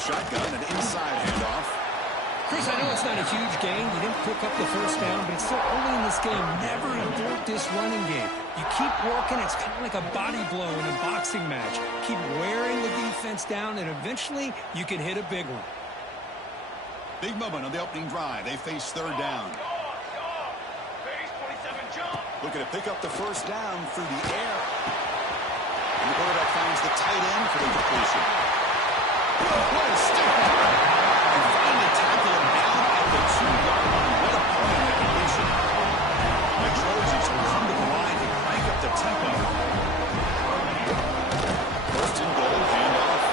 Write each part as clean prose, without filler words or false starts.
the shotgun, an inside handoff. Chris, I know it's not a huge gain. You didn't pick up the first down, but it's still early in this game. Never abort this running game. You keep working. It's kind of like a body blow in a boxing match. Keep wearing the defense down, and eventually you can hit a big one. Big moment on the opening drive. They face third down. Looking to pick up the first down through the air. And the quarterback finds the tight end for the completion. What a stick! And finally tackle him down at the 2-yard line. What a play on the completion. The Trojans come to the line and crank up the tempo. First and goal, handoff.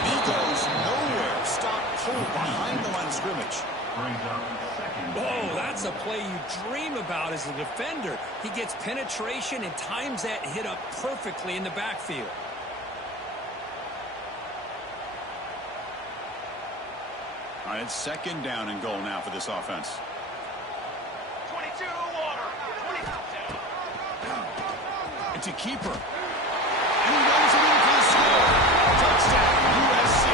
And he goes nowhere. Stop cold behind the line of scrimmage. Oh, that's a play you dream about as a defender. He gets penetration and times that hit up perfectly in the backfield. All right, it's second down and goal now for this offense. 22 water. 22. It's a keeper. And he runs it in for the score. Touchdown, USC.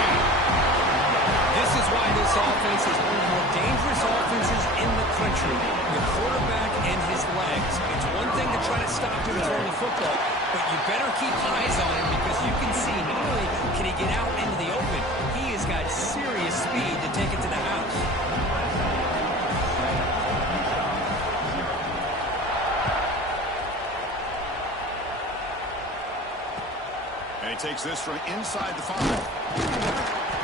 This is why this offense is one of the more dangerous offenses in the country. The quarterback and his legs. It's one thing to try to stop him throwing the football, but you better keep eyes on him because you can see not only can he get out into the open, he has got serious speed to take it to the house. And he takes this from inside the 5.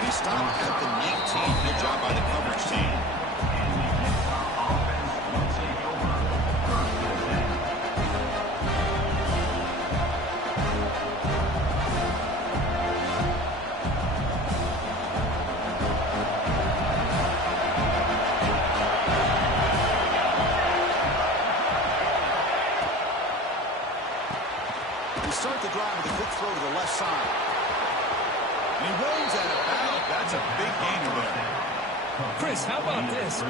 He stopped at the 19. Good job by the coverage team. We start the drive with a quick throw to the left side. And he rolls out of bounds. That's a big gain there. Chris, how about this?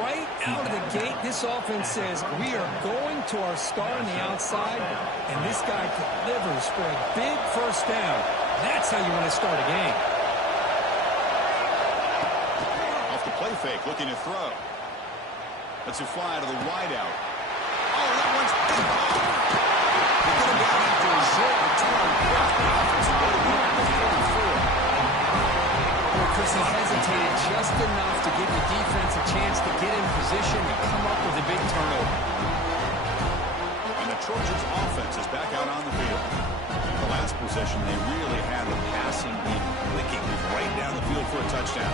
Right out of the gate, this offense says we are going to our star on the outside, and this guy delivers for a big first down. That's how you want to start a game. Off the play fake, looking to throw. That's a fly to the wideout. Oh, that one's big ball. They get him down after a short return. Across the offensive way to win the 44. Chris, he hesitated just enough to give the defense a chance to get in position and come up with a big turnover. And the Trojans' offense is back out on the field. The last possession, they really had the passing game clicking right down the field for a touchdown.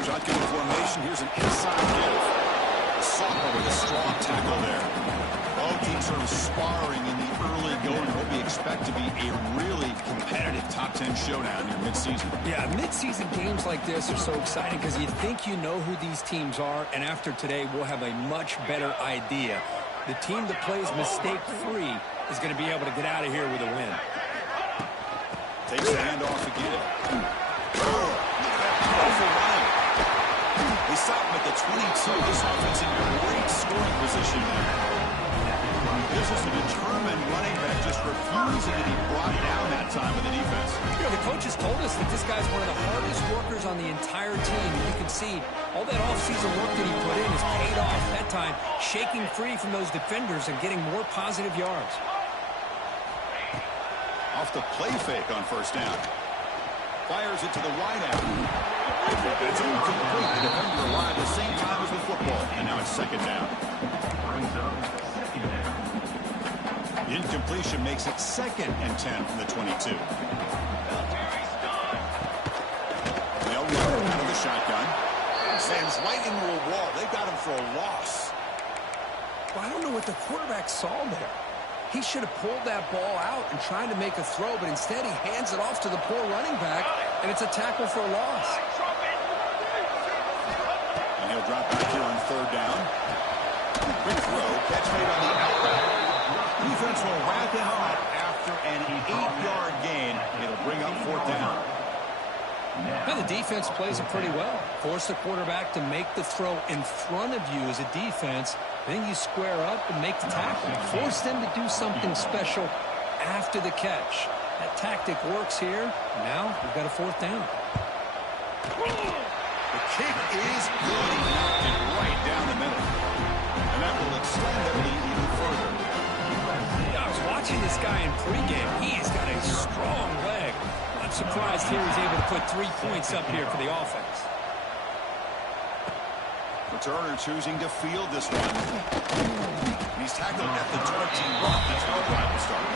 Shotgun formation. Here's an inside give. Sophomore with a strong tackle there. Both teams sort of sparring in the early going. What we expect to be a really competitive top 10 showdown in midseason. Yeah, midseason games like this are so exciting because you think you know who these teams are, and after today, we'll have a much better idea. The team that plays mistake-free is going to be able to get out of here with a win. Takes the handoff again. Powerful run. They stop him at the 22. This offense in great scoring position there. This is a determined running back just refusing to be brought down that time with the defense. You know, the coaches told us that this guy's one of the hardest workers on the entire team. And you can see all that offseason work that he put in has paid off. That time, shaking free from those defenders and getting more positive yards. Off the play fake on first down. Fires it to the wideout. It's incomplete. The defender arrived at the same time as the football. And now it's second down. The incompletion makes it 2nd and 10 from the 22. They'll run out of the shotgun. Sends right into a wall. They got him for a loss. Well, I don't know what the quarterback saw there. He should have pulled that ball out and tried to make a throw, but instead he hands it off to the poor running back, and it's a tackle for a loss. And he'll drop back here on third down. Quick throw, catch made on the outright. Defense will wrap him up after an 8-yard gain. It'll bring up fourth down. Now the defense plays it pretty well. Force the quarterback to make the throw in front of you as a defense. Then you square up and make the tackle. Force them to do something special after the catch. That tactic works here. Now we've got a 4th down. The kick is good. He knocked it right down the middle. And that will extend their lead even further. I was watching this guy in pregame. He's got a strong leg. Not surprised here he's able to put 3 points up here for the offense. Returner choosing to field this one. He's tackled at the 21. That's where the drive will start.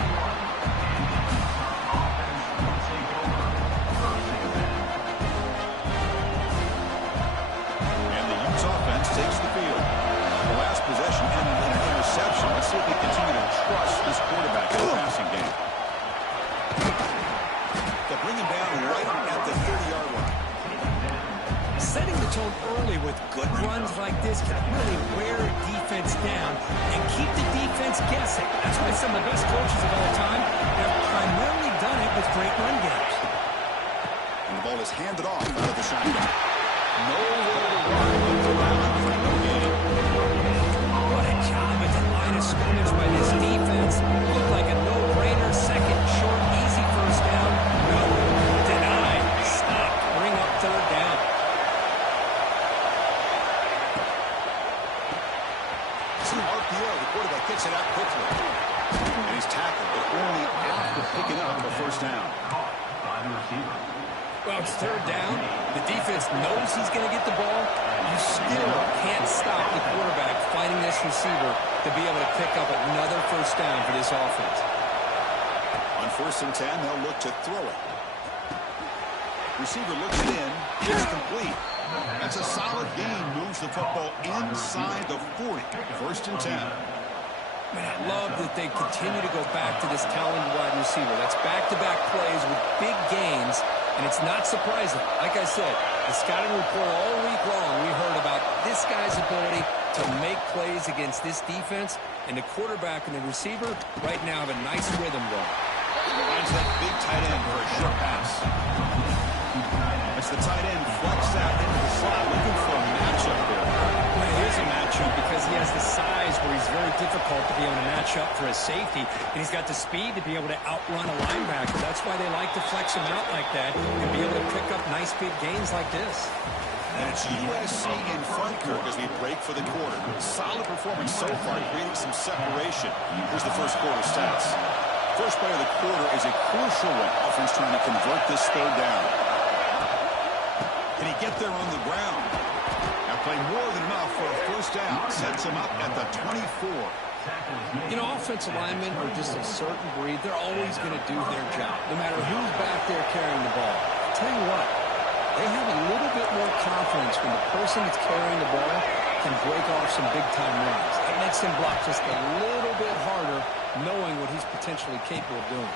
Takes the field. The last possession ended in an interception. Let's see if they continue to trust this quarterback in the passing game. They'll bring him down right at the 30-yard line. Setting the tone early with good runs like this can really wear a defense down and keep the defense guessing. That's why some of the best coaches of all time have primarily done it with great run games. And the ball is handed off out of the shotgun. Nowhere to run but to run for no gain. What a job at the line of scrimmage by this defense. Looked like a no-brainer. Second, short, easy first down. No, denied. Stop. Bring up 3rd down. Some RPO. The quarterback gets it out quickly. And he's tackled, but only after picking up a first down. Well, it's 3rd down. The defense knows he's going to get the ball. You still can't stop the quarterback fighting this receiver to be able to pick up another first down for this offense. On 1st and 10, they'll look to throw it. Receiver looks it in. It's complete. That's a solid gain. Moves the football inside the 40. 1st and 10. Man, I love that they continue to go back to this talented wide receiver. That's back-to-back plays with big gains. And it's not surprising. Like I said, the scouting report all week long, we heard about this guy's ability to make plays against this defense. And the quarterback and the receiver right now have a nice rhythm going. Finds that big tight end for a short pass. As the tight end flex out into the slot, looking for a matchup there. Well, here's a matchup because he has the size where he's very difficult to be able to match up for a safety, and he's got the speed to be able to outrun a linebacker. That's why they like to flex him out like that and be able to pick up nice big gains like this. And it's USC in front, Kirk, as we break for the quarter. Solid performance so far, creating some separation. Here's the first quarter stats. First play of the quarter is a crucial one. Offense trying to convert this 3rd down. Can he get there on the ground? Now play more than enough for a first down. Sets him up at the 24. You know, offensive linemen are just a certain breed. They're always going to do their job, no matter who's back there carrying the ball. I'll tell you what, they have a little bit more confidence when the person that's carrying the ball can break off some big-time runs. It makes him block just a little bit harder, knowing what he's potentially capable of doing.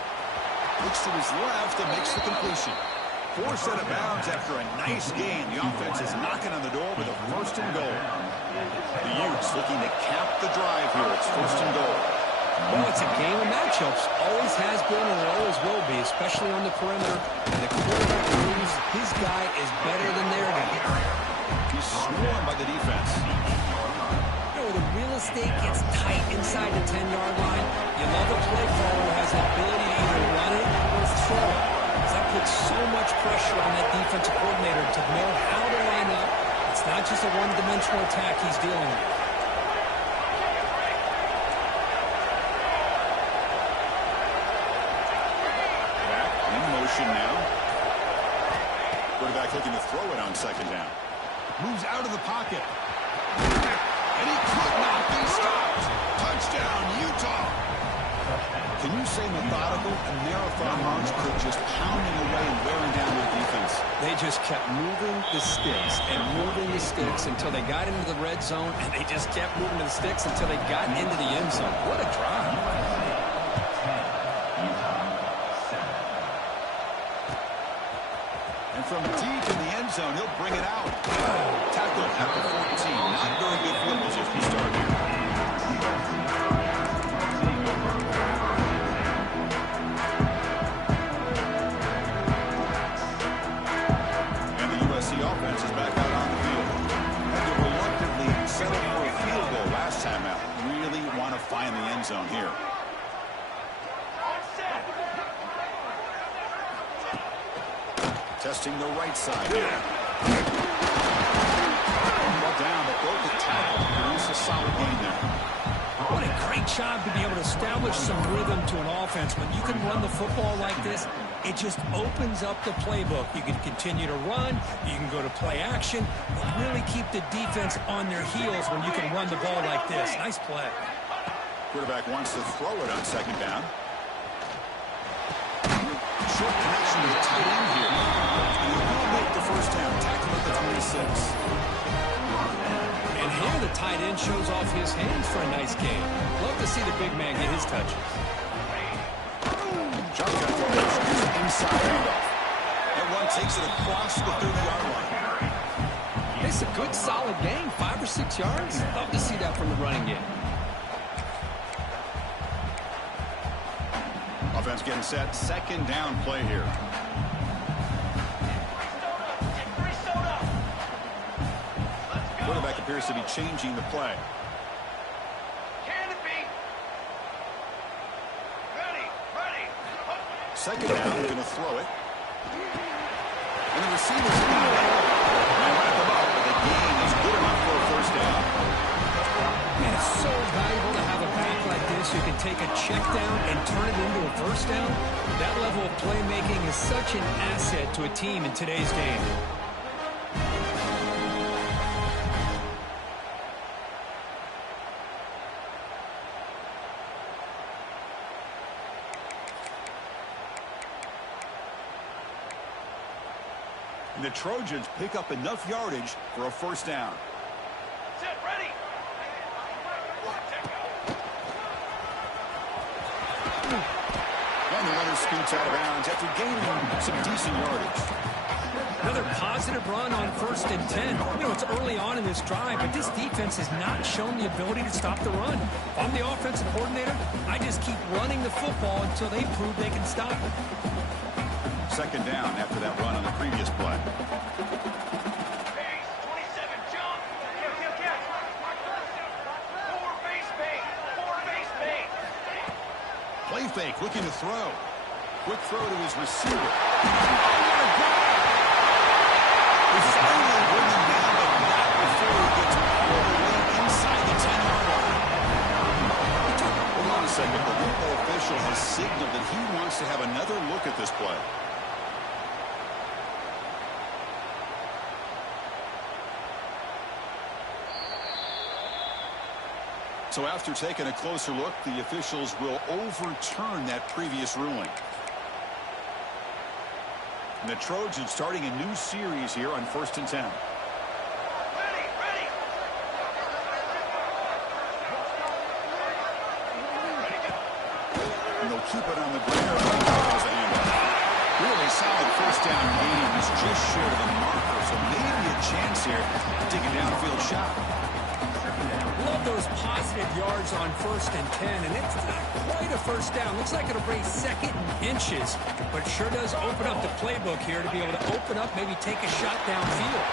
Looks to his left and makes the completion. 4 set of bounds after a nice game. The offense is knocking on the door with a 1st and goal. The Utes looking to cap the drive here. It's 1st and goal. Well, it's a game of matchups. Always has been and it always will be, especially on the perimeter. And the quarterback believes his guy is better than their guy. He's swarmed by the defense. You know, the real estate gets tight inside the 10-yard line. You love a play caller who has the ability to either run it or throw it. That puts so much pressure on that defensive coordinator to know how to line up. It's not just a one-dimensional attack he's dealing with. Back in motion now. Quarterback looking to throw it on 2nd down. Moves out of the pocket. And he could not be stopped. Touchdown, Utah. Can you say methodical? A marathon march could just pounding away and wearing down their defense. They just kept moving the sticks and moving the sticks until they got into the red zone, and they just kept moving the sticks until they got into the end zone. What a drive. And from deep in the end zone, he'll bring it out. Tackle at the 14. Not very good field position to start here. Offense is back out on the field. Had to reluctantly settle for a field goal last time out. Really want to find the end zone here. On 6. Testing the right side here. Well down, but broke the tackle. Produce a solid gain there. What a great job to be able to establish some rhythm to an offense. When you can run the football like this, it just opens up the playbook. You can continue to run, you can go to play action, and really keep the defense on their heels when you can run the ball like this. Nice play. Quarterback wants to throw it on second down. Short connection to the tight end here. And he will make the first down. Tackle at the 26. And here the tight end shows off his hands for a nice game. Love to see the big man get his touches. Shotgun formation is inside handoff. That one takes it across the 30-yard line. It's a good, solid gain, 5 or 6 yards. Love to see that from the running game. Offense getting set. Second down play here. Quarterback appears to be changing the play. Second down, going to throw it. And the receiver's in the way. And they wrap him up, but the gain is good enough for a first down. Man, it's so valuable to have a back like this who can take a check down and turn it into a first down. That level of playmaking is such an asset to a team in today's game. And the Trojans pick up enough yardage for a first down. Set, ready. And the runner scoots out of bounds after gaining some decent yardage. Another positive run on 1st and 10. You know, it's early on in this drive, but this defense has not shown the ability to stop the run. If I'm the offensive coordinator, I just keep running the football until they prove they can stop it. Second down after that run on the previous play. Base, 27, jump. Four base bait. Play fake, looking to throw. Quick throw to his receiver. This is only bringing down, but not before he gets all the way inside the 10-yard line. Hold on a second. The local official has signaled that he wants to have another look at this play. So after taking a closer look, the officials will overturn that previous ruling. And the Trojans starting a new series here on 1st and 10. Ready. And they'll keep it on the ground as a handoff. Really solid first down gain. He's just short of the marker, so maybe a chance here to take a downfield shot. Love those positive yards on 1st and 10, and it's not quite a first down. Looks like it'll bring 2nd and inches, but it sure does open up the playbook here to be able to open up, maybe take a shot downfield.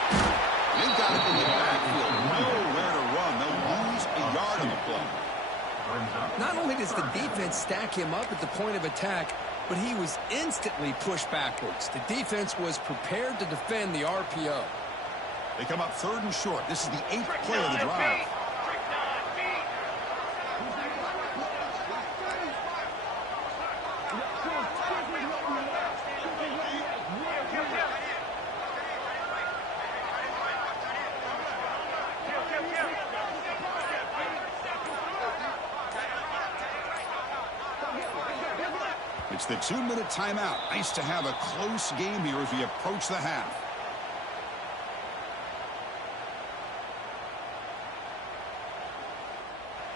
They've got it in the backfield. Nowhere to run. They'll lose a yard on the play. Not only does the defense stack him up at the point of attack, but he was instantly pushed backwards. The defense was prepared to defend the RPO. They come up 3rd and short. This is the 8th play of the drive. It's the 2-minute timeout. Nice to have a close game here as we approach the half.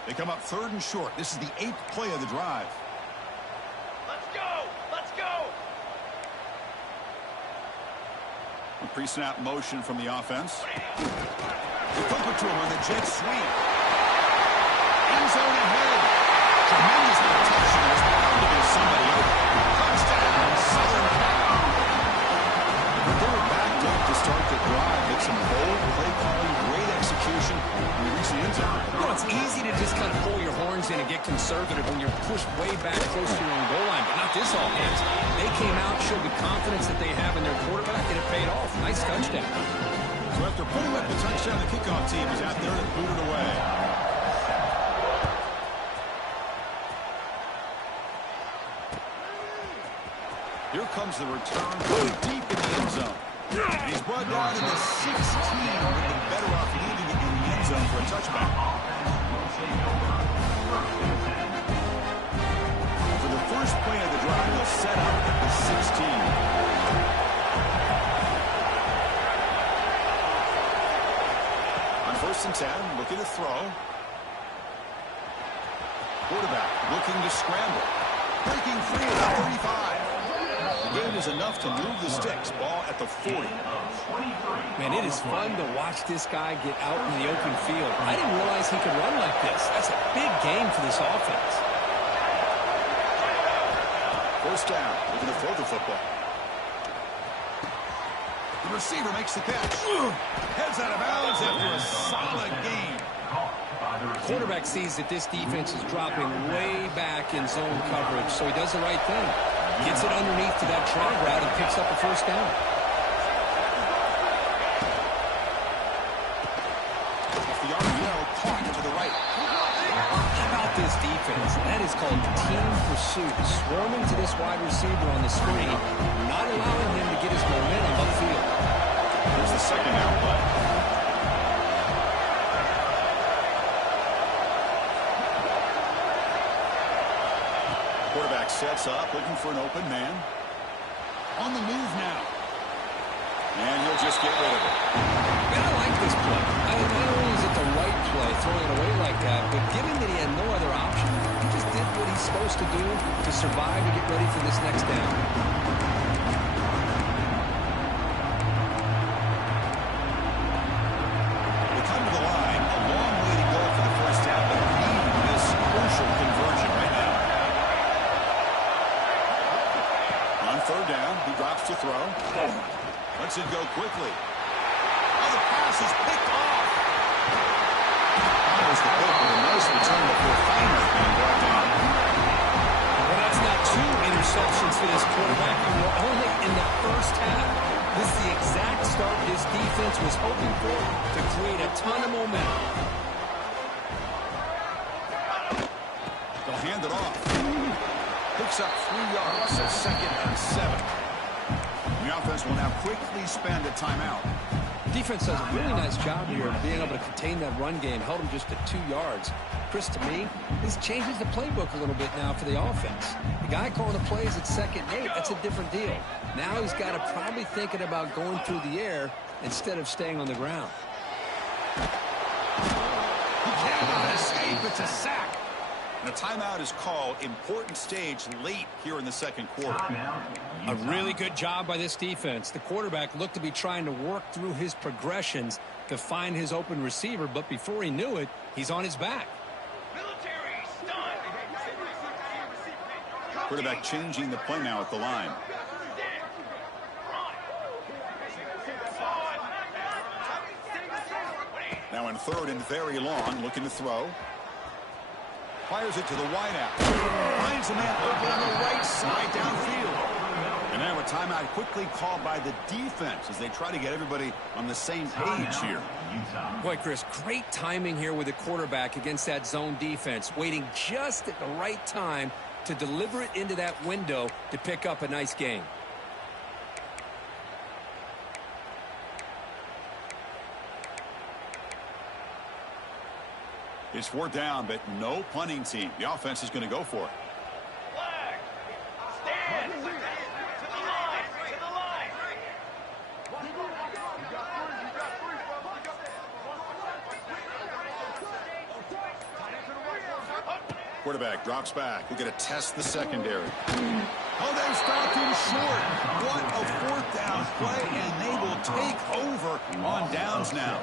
They come up 3rd and short. This is the 8th play of the drive. Let's go. A pre-snap motion from the offense. They flip it to him on the jet sweep. End zone ahead. Tremendous protection. There's bound to be somebody open. Touchdown, Southern Cal. But they were backed up to start the drive. Make some bold play calling, great execution. And we reach the end zone. You know, it's easy to just kind of pull your horns in and get conservative when you're pushed way back close to your own goal line, but not this offense. They came out, showed the confidence that they have in their quarterback, and it paid off. Nice touchdown. So after putting up the touchdown, the kickoff team is out there to boot it away. Here comes the return from deep in the end zone. He's brought down in the 16 with the better off leaving it in the end zone for a touchback. For the first play of the drive, they'll set up at the 16. On 1st and 10, looking to throw. Quarterback looking to scramble. Breaking free at the 35. The gain is enough to move the sticks. Ball at the 40. Man, it is fun to watch this guy get out in the open field. I didn't realize he could run like this. That's a big game for this offense. 1st down. Looking to throw the football. The receiver makes the catch. Heads out of bounds after a solid gain. Quarterback sees that this defense is dropping way back in zone coverage, so he does the right thing. Gets it underneath to that drag route and picks up a 1st down. Off the arm, caught to the right. How about this defense? That is called team pursuit. Swarming to this wide receiver on the screen, not allowing him to get his momentum upfield. Here's the 2nd down play. Quarterback sets up, looking for an open man. On the move now. And he'll just get rid of it. Man, I like this play. I mean, not only is it the right play, throwing it away like that, but given that he had no other option, he just did what he's supposed to do to survive and get ready for this next down. They come to the line. A long way to go for the 1st down, but need this crucial conversion right now. On 3rd down, he drops to throw. Lets it go quickly. Oh, the pass is picked off. Almost the pick with a nice return before finally being brought down. Well, that's not 2 interceptions for this quarterback. We were only in the 1st half. This is the exact start this defense was hoping for to create a ton of momentum. They'll hand it off. Picks up 3 yards, so 2nd and 7. The offense will now quickly spend a timeout. Defense does a really nice job here of being able to contain that run game, held them just at 2 yards. Chris, to me, this changes the playbook a little bit now for the offense. The guy calling the plays at 2nd and 8, that's a different deal. Now he's got to probably thinking about going through the air instead of staying on the ground. He cannot escape. It's a sack. And a timeout is called. Important stage late here in the 2nd quarter. A really good job by this defense. The quarterback looked to be trying to work through his progressions to find his open receiver, but before he knew it, he's on his back. Military stunt. Quarterback changing the play now at the line. Now in 3rd and very long, looking to throw. Fires it to the wideout. Finds a man open on the right side downfield. And now a timeout quickly called by the defense as they try to get everybody on the same page here. Boy, Chris, great timing here with the quarterback against that zone defense, waiting just at the right time to deliver it into that window to pick up a nice gain. It's 4th down, but no punting team. The offense is going to go for it. Flag. Stand. To the line. To the line. Quarterback drops back. We're going to test the secondary. Oh, they stopped him short. What a 4th down play, and they will take over on downs now.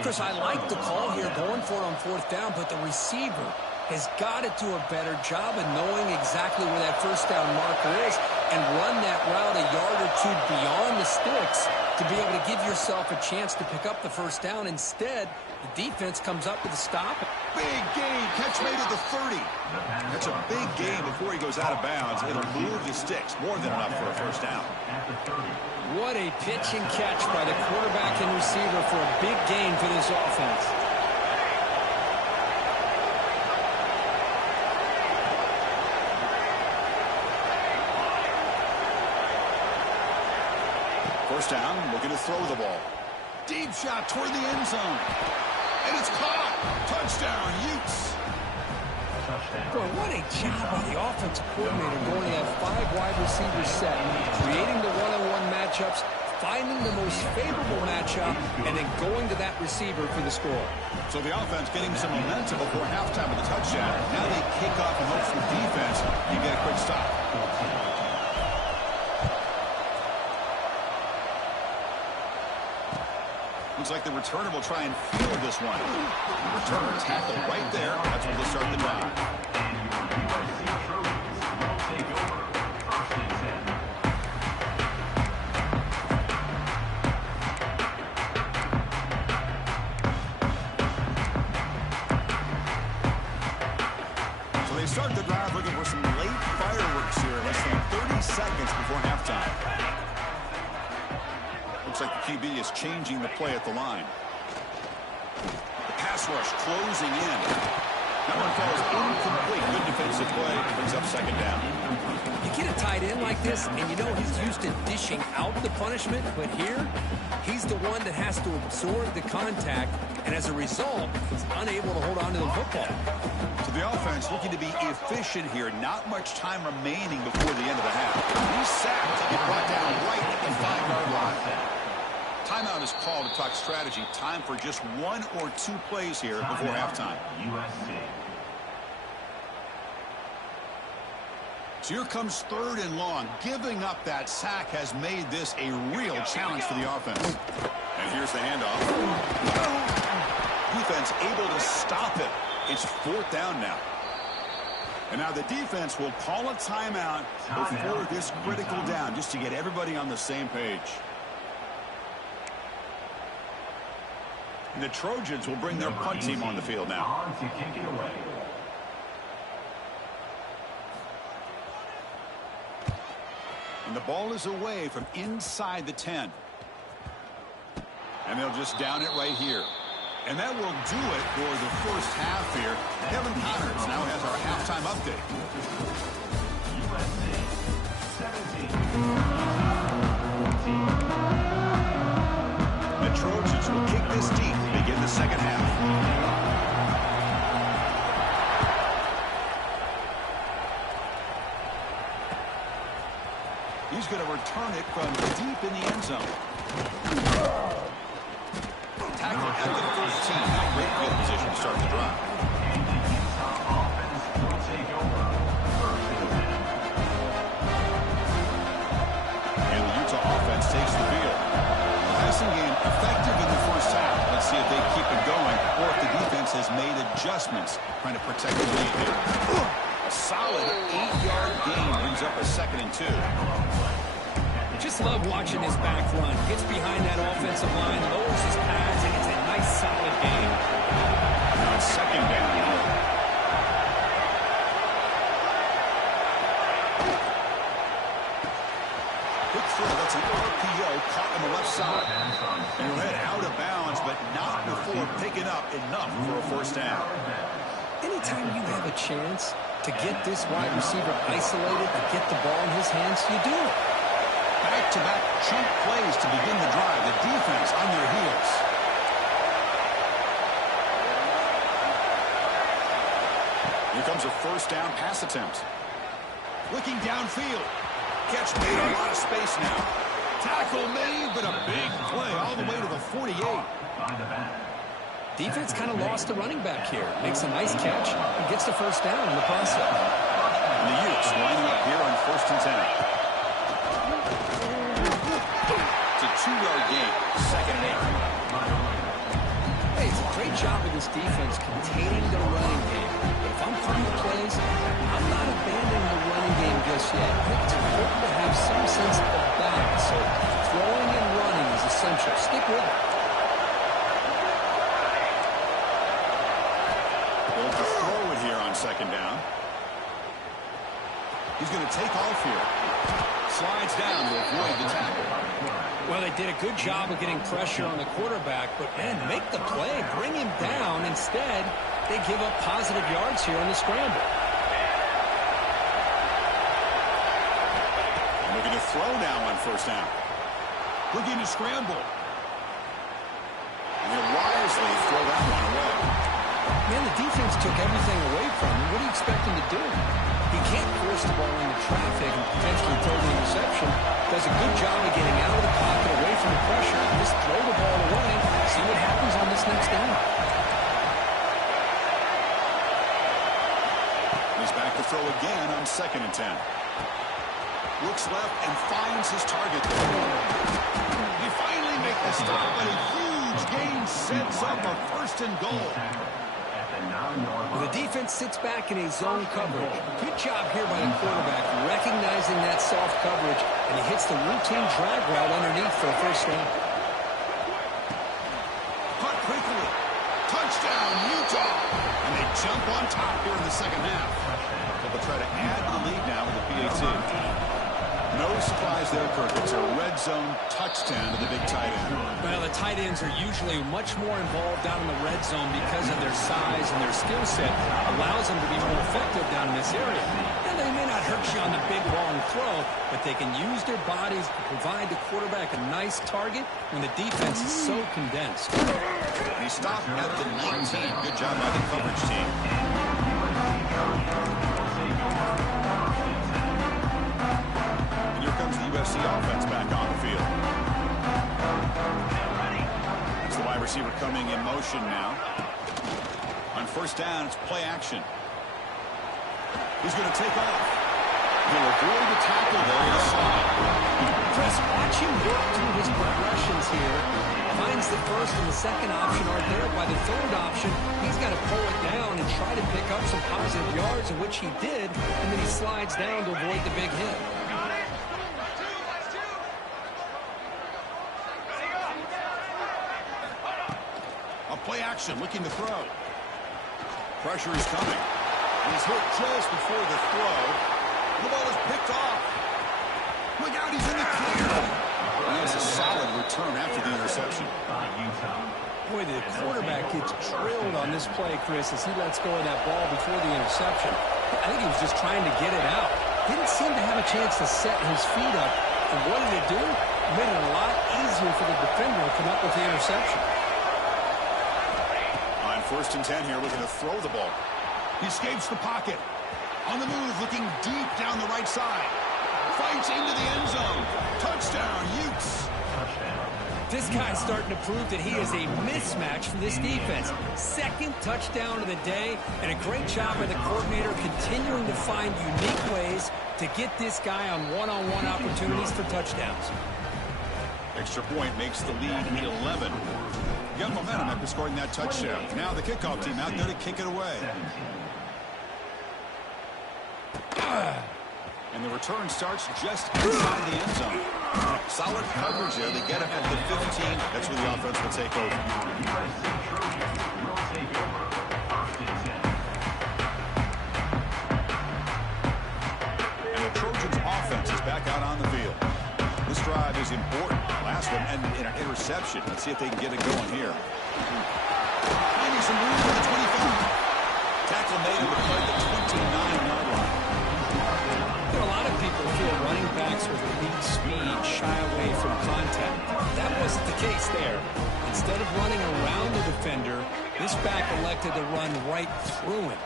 Chris, I like the call here, going for it on 4th down, but the receiver has got to do a better job of knowing exactly where that 1st down marker is and run that route a yard or two beyond the sticks to be able to give yourself a chance to pick up the first down. Instead, the defense comes up with a stop. Big gain, catch made at the 30. That's a big gain before he goes out of bounds. It'll move the sticks, more than enough for a first down. What a pitch and catch by the quarterback and receiver for a big gain for this offense. First down, looking to throw the ball. Deep shot toward the end zone. And it's caught. Touchdown, Utes. Boy, what a job by the offensive coordinator going to have 5 wide receivers set, creating the one-on-one matchups, finding the most favorable matchup, and then going to that receiver for the score. So the offense getting some momentum before halftime with a touchdown. Now they kick off and hope for defense. You get a quick stop. Looks like the returner will try and field this one. The returner tackle right there. That's where they start the drive. So they start the drive looking for some late fireworks here. Less than 30 seconds before halftime. Looks like the QB is changing the play at the line. The pass rush closing in. That one falls incomplete. Good defensive play. It brings up second down. You get a tight end like this, and you know he's used to dishing out the punishment, but here, he's the one that has to absorb the contact, and as a result, he's unable to hold on to the football. So the offense looking to be efficient here. Not much time remaining before the end of the half. He's sacked and brought down right at the 5-yard line. Timeout is called to talk strategy. Time for just 1 or 2 plays here before halftime. So here comes 3rd and long. Giving up that sack has made this a real challenge for the offense. And here's the handoff. Defense able to stop it. It's 4th down now. And now the defense will call a timeout before this critical down, just to get everybody on the same page. And the Trojans will bring their punt team on the field now. And the ball is away from inside the 10. And they'll just down it right here. And that will do it for the first half here. Kevin Connors now has our halftime update. The Trojans will kick this deep to begin the second half. He's going to return it from deep in the end zone. Tackle at the 13. Now great field position to start the drive. And the Utah offense takes the field. The passing game effective in the first half. Let's see if they keep it going or if the defense has made adjustments trying to protect the lead here. A solid 8-yard gain brings up a 2nd and 2. Just love watching his back run. Gets behind that offensive line, lowers his pads, and it's a nice, solid gain. Now it's 2nd down. Quick throw. That's an RPO caught on the left side. And he'll head out of bounds, but not before picking up enough for a first down. Anytime you have a chance to get this wide receiver isolated, to get the ball in his hands, you do it. Back-to-back chunk plays to begin the drive. The defense on their heels. Here comes a first down pass attempt. Looking downfield. Catch made a lot of space now. Tackle made, but a big play all the way to the 48. Defense kind of lost the running back here. Makes a nice catch and gets the first down in the process. And the Utes lining up here on 1st and 10. It's a 2-yard gain, 2nd and 8. Hey, it's a great job of this defense containing the running game. But if I'm calling the plays, I'm not abandoning the running game just yet. I think it's important to have some sense of balance. So throwing and running is essential. Stick with it. Able to throw it here on second down. He's going to take off here. Slides down to avoid the tackle. Well, they did a good job of getting pressure on the quarterback, but, man, make the play. Bring him down. Instead, they give up positive yards here on the scramble. Looking to throw now on first down. Looking to scramble. And he'll wisely throw that one away. Man, the defense took everything away from him. What do you expect him to do? He can't force the ball into traffic and potentially throw the interception. Does a good job of getting out of the pocket, away from the pressure. Just throw the ball away. See what happens on this next down. He's back to throw again on 2nd and 10. Looks left and finds his target there. He finally makes the stop, but a huge gain sets up a 1st and goal. The defense sits back in a zone coverage. Good job here by the quarterback, recognizing that soft coverage, and he hits the routine drag route underneath for a first down. Caught quickly. Touchdown, Utah. And they jump on top here in the second half. They'll try to add the lead now with the PAT. No surprise there, Kirk. It's a red zone touchdown to the big tight end. Well, the tight ends are usually much more involved down in the red zone because of their size and their skill set. Allows them to be more effective down in this area. And they may not hurt you on the big long throw, but they can use their bodies to provide the quarterback a nice target when the defense is so condensed. And he stopped at the 19. Good job by the coverage team. Here comes the USC offense back on the field. It's the wide receiver coming in motion now. On first down, it's play action. He's going to take off. He'll avoid the tackle there in a slide. Chris, watch him work through his progressions here. Finds the first and the second option aren't there. By the third option, he's got to pull it down and try to pick up some positive yards, of which he did, and then he slides down to avoid the big hit. Play action, looking to throw. Pressure is coming. He's hit just before the throw. The ball is picked off. Look out, he's in the clear. He has a solid return after the interception. Boy, the quarterback gets drilled on this play, Chris, as he lets go of that ball before the interception. I think he was just trying to get it out. Didn't seem to have a chance to set his feet up. And what did it do? It made it a lot easier for the defender to come up with the interception. 1st and 10 here, looking to throw the ball. He escapes the pocket. On the move, looking deep down the right side. Fights into the end zone. Touchdown, Utes. This guy's starting to prove that he is a mismatch for this defense. 2nd touchdown of the day, and a great job by the coordinator continuing to find unique ways to get this guy on one-on-one opportunities for touchdowns. Extra point makes the lead 11. Got momentum after scoring that touchdown. Now the kickoff team out there to kick it away. And the return starts just inside the end zone. Solid coverage there. They get him at the 15. That's where the offense will take over. And the Trojans offense is back out on the field. This drive is important. Last one ended in an interception. Let's see if they can get it going here. Finding some room for the 25. Tackle made at the 29-yard line. A lot of people feel running backs with elite speed shy away from contact. That wasn't the case there. Instead of running around the defender, this back elected to run right through him.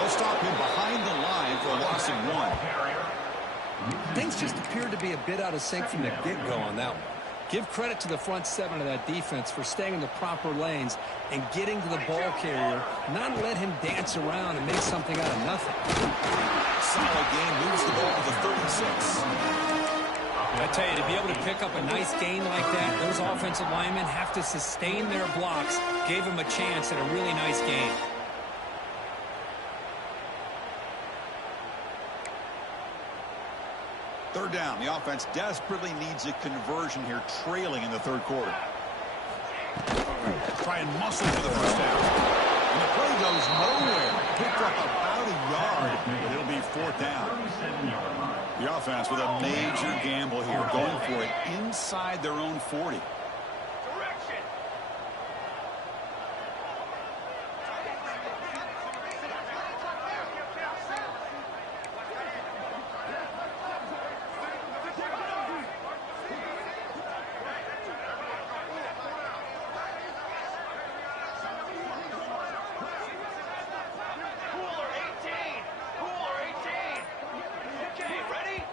They'll stop him behind the line for a loss of 1. Things just appeared to be a bit out of sync from the get-go on that one. Give credit to the front 7 of that defense for staying in the proper lanes and getting to the ball carrier, not let him dance around and make something out of nothing. Solid game, moves the ball to the 36. I tell you, to be able to pick up a nice gain like that, those offensive linemen have to sustain their blocks. Gave him a chance at a really nice game. Third down. The offense desperately needs a conversion here, trailing in the third quarter. Try and muscle for the first down. And the play goes nowhere. Picked up about a yard, but it'll be fourth down. The offense with a major gamble here, going for it inside their own 40.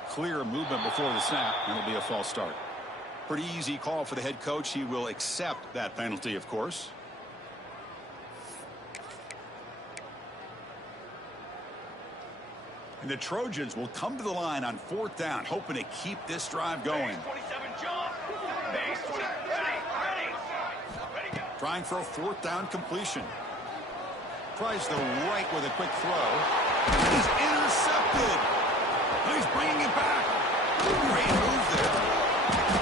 Clear movement before the snap, and it'll be a false start. Pretty easy call for the head coach. He will accept that penalty, of course. And the Trojans will come to the line on fourth down, hoping to keep this drive going. Trying for a fourth down completion. Tries the right with a quick throw. He's intercepted. He's bringing it back. Great move there.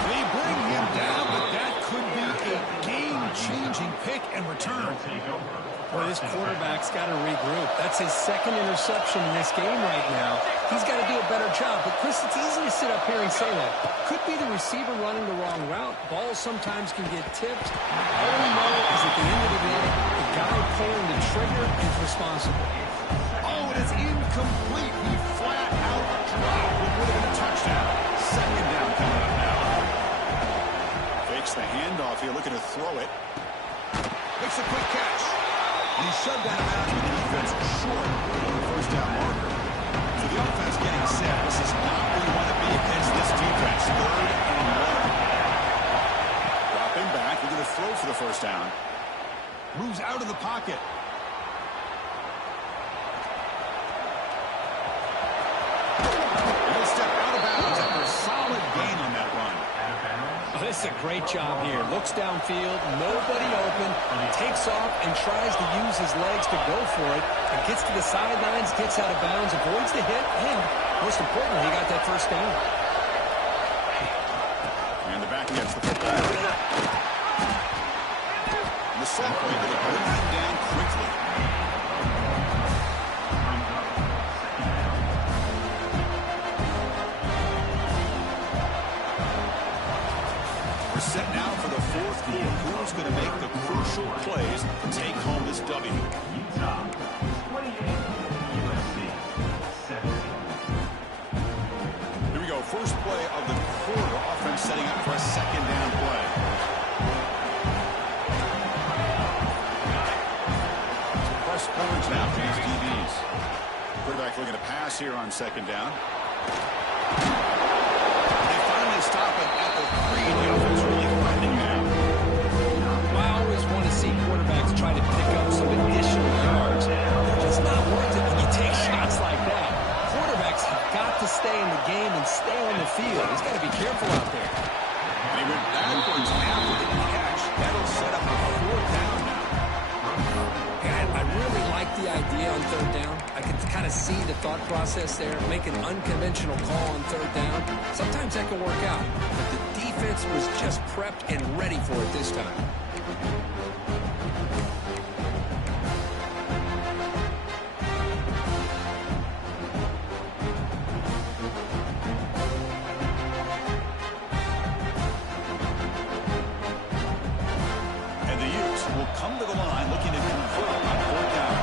They bring him down, but that could be a game-changing pick and return. Well, this quarterback's got to regroup. That's his second interception in this game right now. He's got to do a better job. But, Chris, it's easy to sit up here and say that. Could be the receiver running the wrong route. Balls sometimes can get tipped. All we know is at the end of the day, the guy pulling the trigger is responsible. Oh, it is incomplete. He flat out dropped what would have been a touchdown. Second down coming up now. Fakes the handoff here, looking to throw it. Makes a quick catch. And he's shoved down of bounds with the defense short of the first down marker. So the offense getting set. This is not where you want to be against this defense. Third and 1. Dropping back. We're going to throw for the first down. Moves out of the pocket. Solid gain on that run. Oh, this is a great job here. Looks downfield, nobody open, takes off and tries to use his legs to go for it. And gets to the sidelines, gets out of bounds, avoids the hit, and most importantly, he got that first down. And the back against the football. And the set play to bring him down quickly. Set now for the fourth quarter. Who's going to make the crucial plays to take home this W? Utah, 28, USC, 17. Here we go. First play of the quarter. Offense setting up for a second down play. Press coverage now for these DBs. Quarterback looking to pass here on second down. They finally stop it at the 3. The offense really finding now. Well, I always want to see quarterbacks try to pick up some additional yards. They're just not worth it when you take shots like that. Quarterbacks have got to stay in the game and stay on the field. He's got to be careful out there. And he went backwards after the catch. That'll set up a fourth down now. And I really like the idea on third down. I can kind of see the thought process there. Make an unconventional call on third down. Sometimes that can work out. But the defense was just prepped and ready for it this time. And the Utes will come to the line looking to convert on fourth down.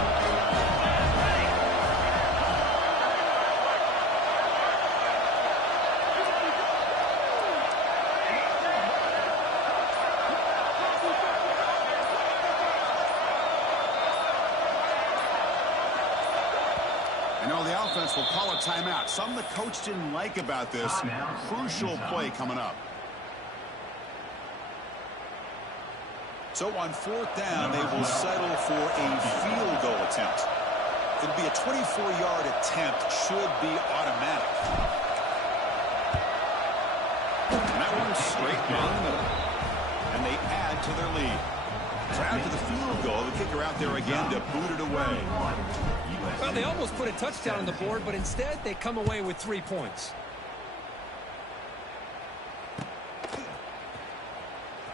I know the offense will call a timeout. Something the coach didn't like about this. Crucial play coming up. So on fourth down, they will settle for a field goal attempt. It'll be a 24-yard attempt. Should be automatic. And that one's straight down the middle. And they add to their lead. So after the field goal, the kicker out there again to boot it away. Well, they almost put a touchdown on the board, but instead they come away with 3 points.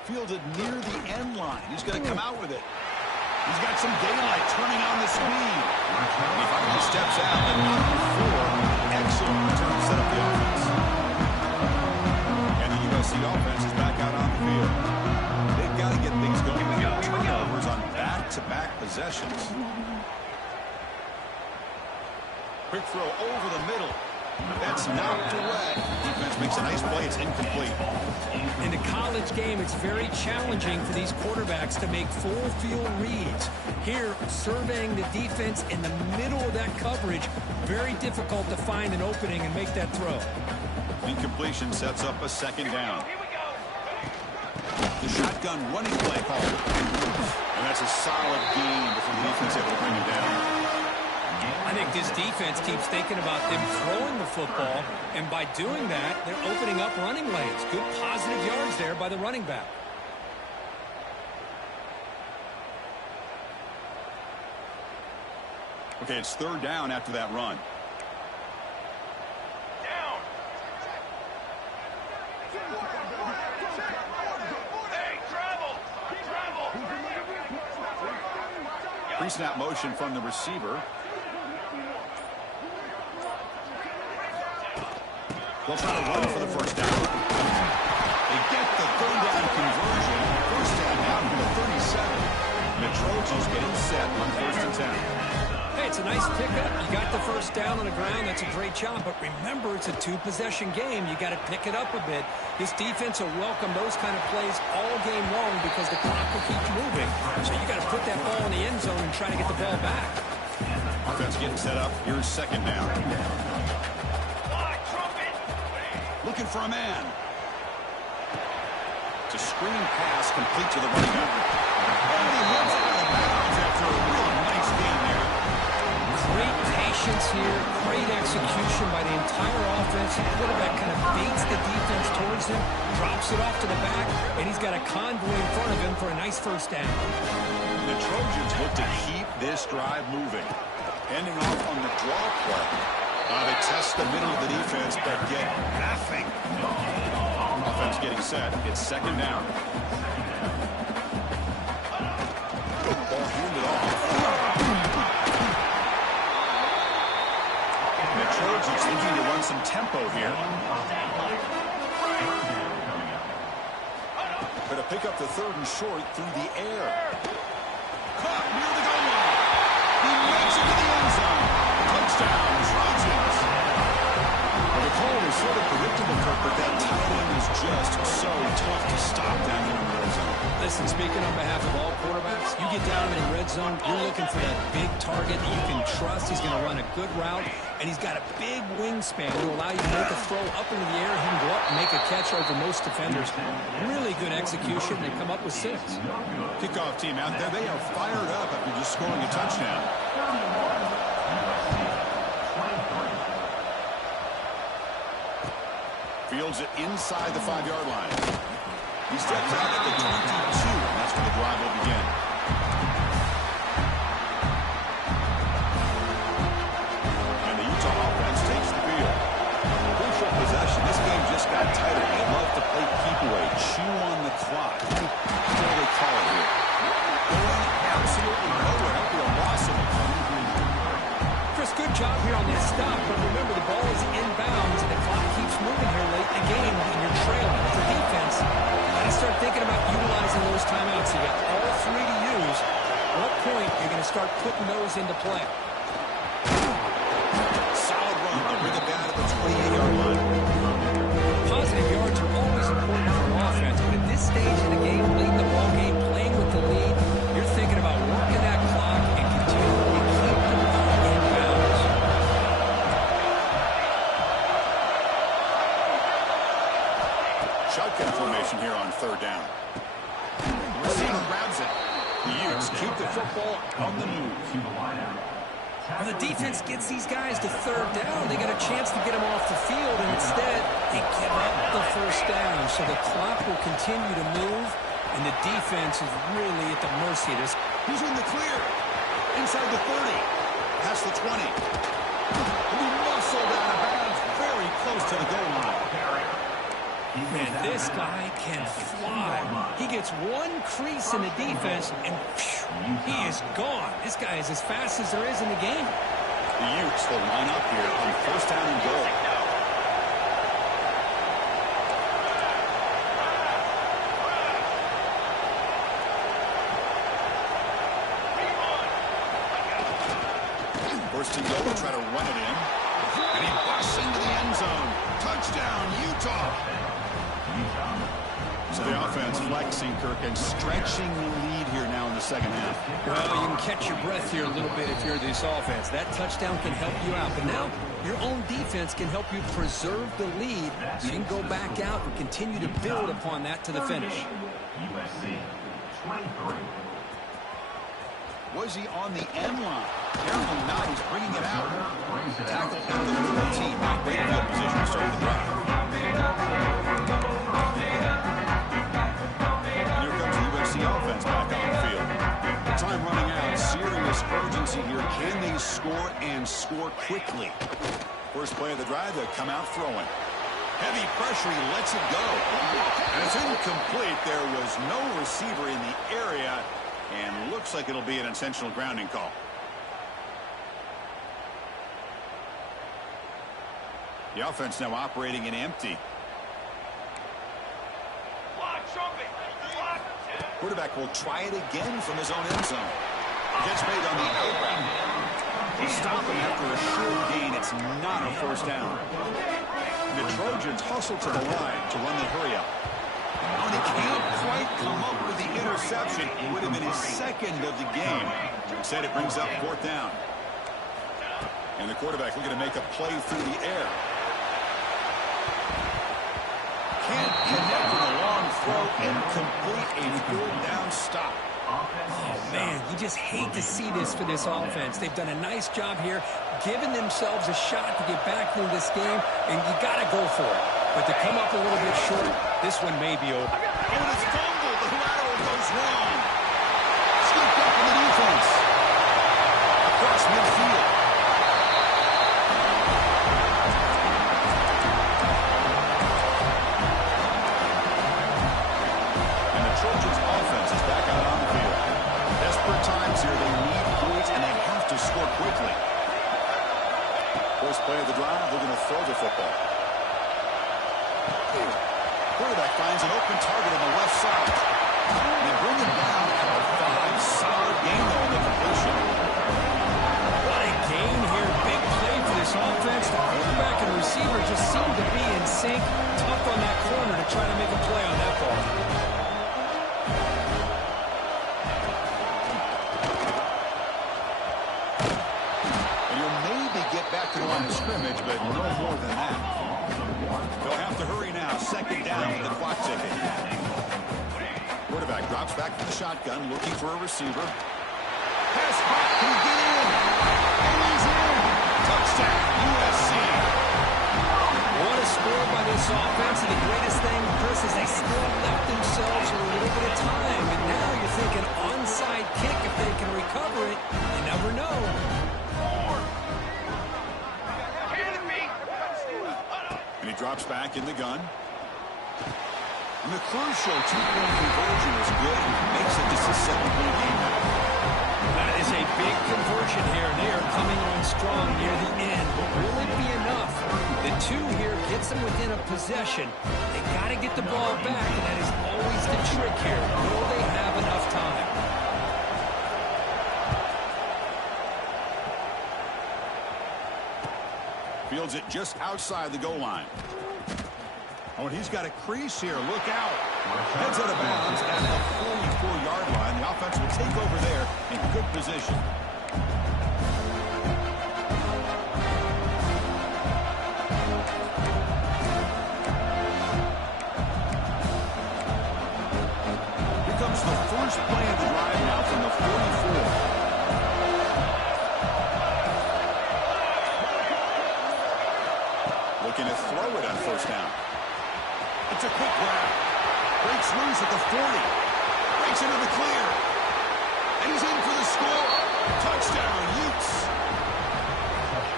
Fielded near the end line. He's going to come out with it. He's got some daylight turning on the speed. He finally steps out and not before. Excellent return to set up the offense. And the USC offense is back out on the field. They've got to get things going with their turnovers on back-to-back possessions. Quick throw over the middle. That's knocked away. Defense makes a nice play. It's incomplete. In a college game, it's very challenging for these quarterbacks to make full field reads. Here, surveying the defense in the middle of that coverage, very difficult to find an opening and make that throw. Incompletion sets up a second down. The shotgun running play call. And that's a solid gain before the defense able to bring him down. I think this defense keeps thinking about them throwing the football, and by doing that, they're opening up running lanes. Good positive yards there by the running back. Okay, it's third down after that run. Down. Hey, travel. Pre-snap motion from the receiver. They'll try to run for the first down. They get the third down conversion. First down now from the 37. The Trojans getting set on first and 10. Hey, it's a nice pickup. You got the first down on the ground. That's a great job. But remember, it's a two-possession game. You got to pick it up a bit. This defense will welcome those kind of plays all game long because the clock will keep moving. So you got to put that ball in the end zone and try to get the ball back. Offense getting set up. Here's second down. Looking for a man. It's a screen pass complete to the running back. And he moves out of bounds after a real nice game there. Great patience here. Great execution by the entire offense. The quarterback kind of baits the defense towards him, drops it off to the back, and he's got a convoy in front of him for a nice first down. The Trojans look to keep this drive moving. Ending off on the draw play. They test the middle of the defense, but get nothing. Offense getting set. It's second down. Ball handed off. The Trojans looking to run some tempo here. Going to pick up the third and short through the air. Caught near the goal line. He makes it to the end zone. Touchdown, Trojans. Well, the call was sort of predictable, Kirk, but that tight end is just so tough to stop down there in the red zone. Listen, speaking on behalf of all quarterbacks, you get down in the red zone, you're looking for that big target that you can trust. He's going to run a good route, and he's got a big wingspan to allow you to make a throw up into the air. He can go up and make a catch over most defenders. Really good execution. They come up with 6. Kickoff team out there. They are fired up after just scoring a touchdown. Fields it inside the 5-yard line. He steps out at the 22, and that's where the drive will begin. And the Utah offense takes the field. Crucial possession. This game just got tighter. They love to play keep away, chew on the clock. How do they call it here? Going absolutely nowhere after a loss of it. Chris, good job here on that stop, but remember the ball is inbounds and the clock keeps moving here late in the game and you're trailing. As a defense, you got to start thinking about utilizing those timeouts. You got all 3 to use. At what point you're going to start putting those into play? Solid run. They'll bring it down to the 28-yard line. Positive yards are always important for an offense, but at this stage in the game, late in the ball game, playing with the lead, you're thinking about working that clock and continuing to keep the ball in bounds. Shotgun formation here on third down. Receiver grabs it. The Utes keep the football on the move. When the defense gets these guys to third down, they got a chance to get them off the field, and instead they give up the first down. So the clock will continue to move, and the defense is really at the mercy of this. Who's in the clear? Inside the 30. Past the 20. And he muscled out of bounds very close to the goal line. Man, this guy can fly. He gets one crease in the defense, and phew, he is gone. This guy is as fast as there is in the game. The Utes will line up here on first down and goal. First and goal, try to run it in. And he busts into the end zone. Touchdown, Utah. So the offense flexing, Kirk, and stretching the lead here now in the second half. Well, you can catch your breath here a little bit if you're this offense. That touchdown can help you out. But now your own defense can help you preserve the lead. You can go back out and continue to build upon that to the finish. USC 23. Was he on the end line? Apparently not. He's bringing it out. Tackle out of the 14. Not great field position to start the drive. And here comes the USC offense back on the field. Time running out. Serious urgency here. Can they score and score quickly? First play of the drive, they'll come out throwing. Heavy pressure, he lets it go. And it's incomplete. There was no receiver in the area. And looks like it'll be an intentional grounding call. The offense now operating in empty. Block, trumpet. Block. Quarterback will try it again from his own end zone. Gets made on the out route. He'll stop him after a short gain. It's not a first down. And the Trojans hustle to the line to run the hurry up. Oh, they can't quite come up with the interception. It would have been his second of the game. Instead, it brings up fourth down. And the quarterback looking to make a play through the air. Can't connect with a long throw. Incomplete. A third down stop. Oh, man, you just hate to see this for this offense. They've done a nice job here, giving themselves a shot to get back into this game, and you got to go for it. But to come up a little bit short, this one may be over. Oh, and it's fumbled. The lateral goes wrong. Scooped up in the defense. Across midfield. And the Trojans' offense is back out on the field. Desperate times here. They need points, and they have to score quickly. First play of the drive, they're going to throw the football. Quarterback finds an open target on the left side. And they bring it down at the 5. Solid gain though on the completion. What a gain here. Big play for this offense. The quarterback and receiver just seem to be in sync. Tough on that corner to try to make a play on that ball. And you'll maybe get back to the line of scrimmage, but no more than that. They'll have to hurry now. Second down with the clock ticking. Quarterback drops back from the shotgun, looking for a receiver. Pass back. Can he get in? And he's in. Touchdown, USC. What a score by this offense. And the greatest thing, Chris, is they still left themselves a little bit of time. And now you're thinking onside kick if they can recover it. You never know. And he drops back in the gun. And the crucial two-point conversion is good. Makes it just a 7-point game now. That is a big conversion here. They are coming on strong near the end. Will it be enough? The 2 here gets them within a possession. They got to get the ball back, and that is always the trick here. Will they have enough time? Fields it just outside the goal line. Oh, and he's got a crease here. Look out. Heads out of bounds at the 44-yard line. The offense will take over there in good position. Here comes the first play of the drive now from the 44. Looking to throw it on first down. It's a quick grab. Breaks loose at the 40. Breaks into the clear. And he's in for the score. Touchdown, Utes.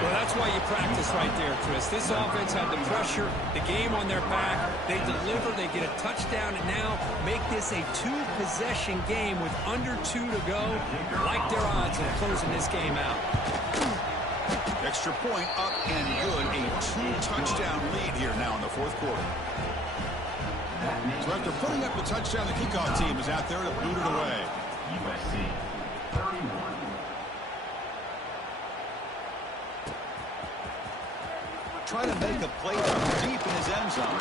Well, that's why you practice right there, Chris. This offense had the pressure, the game on their back. They deliver, they get a touchdown, and now make this a two-possession game with under 2 to go. Like their odds of closing this game out. Extra point up and good. A 2-touchdown lead here now in the fourth quarter. So after putting up the touchdown, the kickoff team is out there to boot it away. USC 31. Trying to make a play from deep in his end zone.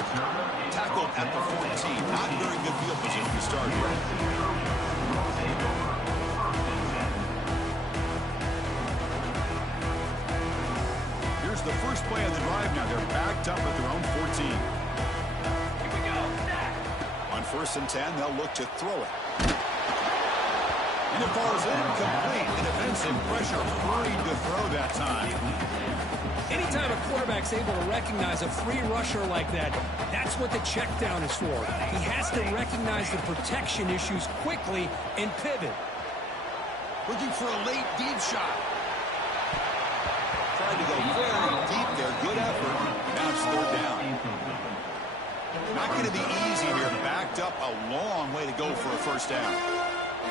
Tackled at the 14. Not very good field position to start here. Here's the first play of the drive now. They're backed up at their own 14. Here we go. On 1st and 10, they'll look to throw it. And it falls incomplete. The defensive pressure hurried to throw that time. Anytime a quarterback's able to recognize a free rusher like that, that's what the check down is for. He has to recognize the protection issues quickly and pivot. Looking for a late deep shot. Tried to go very deep there. Good effort. Now it's 3rd down. Not going to be easy here. Backed up a long way to go for a 1st down.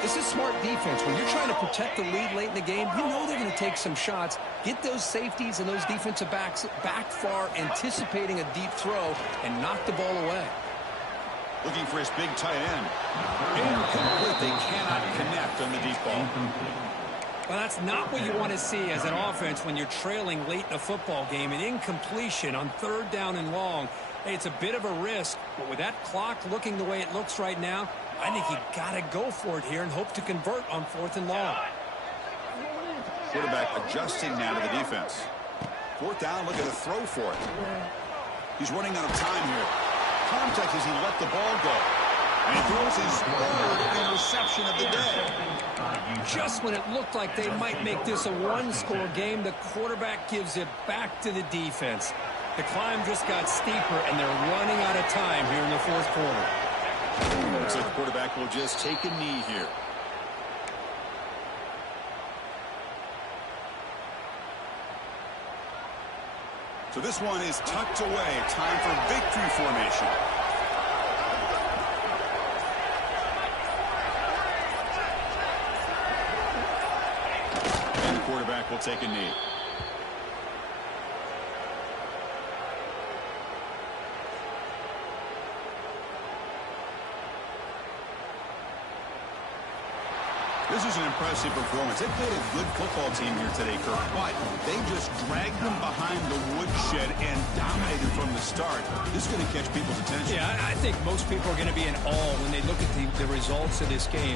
This is smart defense. When you're trying to protect the lead late in the game, you know they're going to take some shots, get those safeties and those defensive backs back far, anticipating a deep throw, and knock the ball away. Looking for his big tight end. Incomplete. They cannot connect on the deep ball. Well, that's not what you want to see as an offense when you're trailing late in a football game. An incompletion on 3rd down and long. Hey, it's a bit of a risk, but with that clock looking the way it looks right now, I think you got to go for it here and hope to convert on 4th and long. Quarterback adjusting now to the defense. 4th down, look at the throw for it. He's running out of time here. Contact as he let the ball go. And he throws his 3rd interception of the day. Just when it looked like they might make this a one-score game, the quarterback gives it back to the defense. The climb just got steeper, and they're running out of time here in the 4th quarter. Looks like the quarterback will just take a knee here. So this one is tucked away. Time for victory formation. And the quarterback will take a knee. This is an impressive performance. They played a good football team here today, Kirk, but they just dragged them behind the woodshed and dominated from the start. This is going to catch people's attention. Yeah, I think most people are going to be in awe when they look at the results of this game.